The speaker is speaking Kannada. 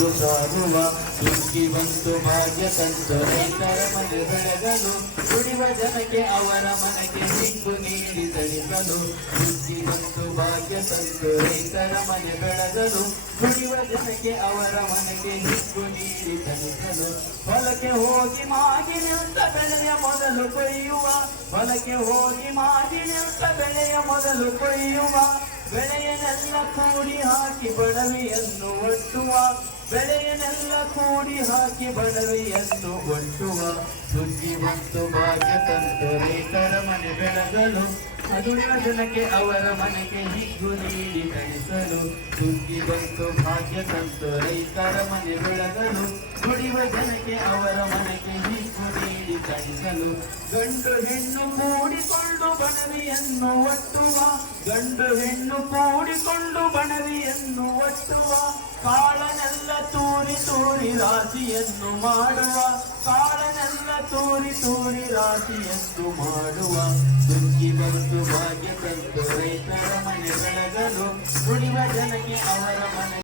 ಹೊತ್ತು ಸಾಗುವ ಸುಗ್ಗಿ ಬಂತು ಭಾಗ್ಯ ತಂತು ರೈತರ ಮನೆ ಬೆಳಗಲು ದುಡಿವ ಜನಕ್ಕೆ ಅವರ ಮನೆಗೆ ಸಿಕ್ಕು ನೀಡಿ ಸಳಿಸಲು ಸುಗ್ಗಿ ಬಂತು ಭಾಗ್ಯ ತಂತು ರೈತರ ಮನೆ ಬೆಳಗಲು ದುಡಿವ ಜನಕ್ಕೆ ಅವರ ಮನೆಗೆ ಸಿಕ್ಕು ನೀಡಿ ಸಳಿಸಲು ಹೊಲಕ್ಕೆ ಹೋಗಿ ಮಾಗಿ ನಿಂತ ಬೆಳೆಯ ಮೊದಲು ಕೊಯ್ಯುವ ಹೊಲಕ್ಕೆ ಹೋಗಿ ಮಾಗಿ ನಿಂತ ಬೆಳೆಯ ಮೊದಲು ಕೊಯ್ಯುವ ಬೆಳೆಯನ್ನೆಲ್ಲ ಕೂಡಿ ಹಾಕಿ ಬಡವೆಯನ್ನು ಒಟ್ಟುವ ಬೆಳೆಯನ್ನೆಲ್ಲ ಕೂಡಿ ಹಾಕಿ ಬಡವೆಯನ್ನು ಒಟ್ಟುವ ಸುಗ್ಗಿ ಬಂತು ಭಾಗ್ಯ ತಂತು ರೈತರ ಮನೆ ಬೆಳಗಲು ದುಡಿವ ಜನಕ್ಕೆ ಅವರ ಮನೆಗೆ ಹಿಗ್ಗು ನೀಡಿ ಕಳಿಸಲು ಸುಗ್ಗಿ ಬಂತು ಭಾಗ್ಯ ತಂತು ರೈತರ ಮನೆ ಬೆಳಗಲು ದುಡಿವ ಜನಕ್ಕೆ ಅವರ ಮನೆಗೆ ಹಿಗ್ಗು ನೀಡಿ ಕಳಿಸಲು ಗಂಡು ಹೆಣ್ಣು ಕೂಡಿಕೊಂಡು ಬಣವಿಯನ್ನು ಒಟ್ಟುವ ಗಂಡು ಹೆಣ್ಣು ಕೂಡಿಕೊಂಡು ಬಣವಿಯನ್ನು ಒಟ್ಟುವ ಕಾಳನೆಲ್ಲ ತೂರಿ ತೂರಿ ರಾಶಿಯನ್ನು ಮಾಡುವ ಕಾಳನೆಲ್ಲ ತೂರಿ ತೂರಿ ರಾಶಿಯನ್ನು ಮಾಡುವ ಸುಗ್ಗಿ ಬಂತು ಭಾಗ್ಯ ತಂತು ರೈತರ ಮನೆ ಬೆಳಗಲು ದುಡಿವ ಜನಕ್ಕೆ ಅವರ ಮನೆ